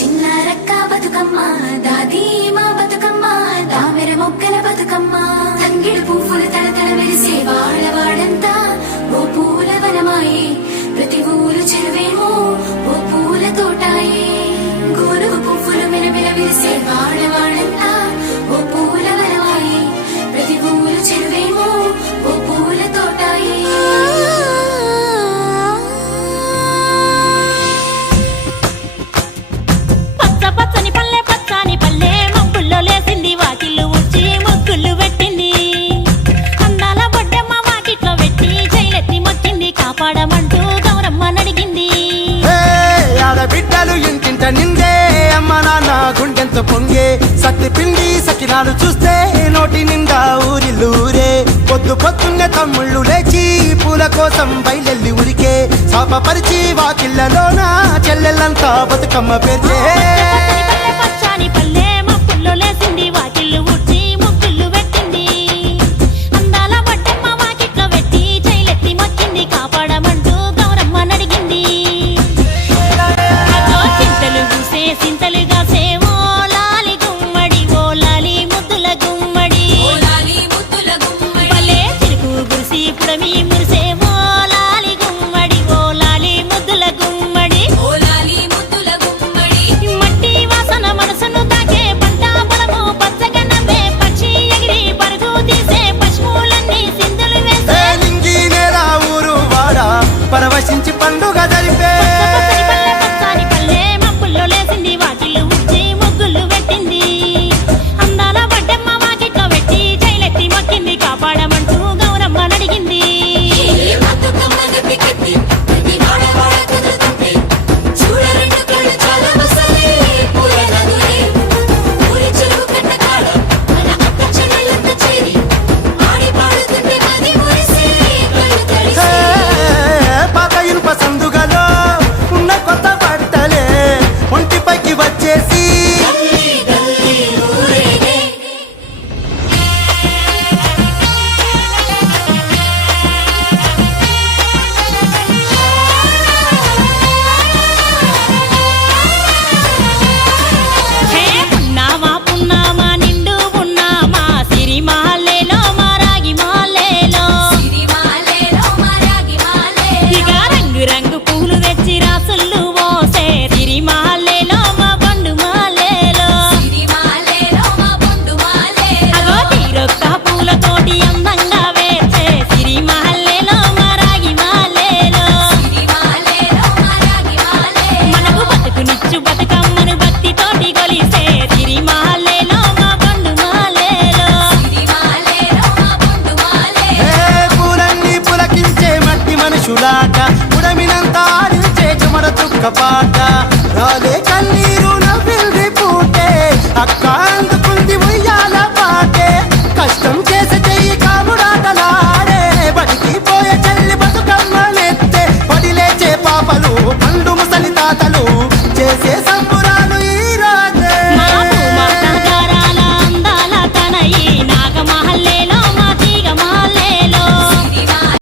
చిన్నారక్క బతుకమ్మ దాది మా బతుకమ్మ దామెర మొక్కల బతుకమ్మ తంగిడు పువ్వులు తడతడ మెరిసే వాడవాడంతా ఓ పూల వనమాయే ప్రతి ఊరు చెరువేమో ఓ పూల తోటాయే గోరుగు పువ్వులు మెరమెర విరిసే వాడవాడంతా ఓ పూల వనమాయే ప్రతి ఊరు చెరువేమో ఓ పూల తోటాయే పచ్చని పల్లె పచ్చని పల్లె మబ్బుల్లో లేసింది వాకిళ్ళు ఊడ్చి ముగ్గులు పెట్టింది అందాల బొడ్డమ్మ వాకిట్లో పెట్టి జైలెత్తి మొక్కింది కాపాడమంటూ గౌరమ్మ నడిగింది ఆడబిడ్డలు ఇంటింట నిందే అమ్మ నాన్న గుండెంత పొంగే సత్తి పిండి సకినాలు చూస్తే నోటి నిండా ఊరిల్లూరే పొద్దు పొద్దున్నే తమ్ముళ్ళు లేచి పూల కోసం బయలెల్లి ఉరికే శాపపరిచి వాకిళ్ళలోన చెల్లెళ్ళంతా బతుకమ్మ పేర్చే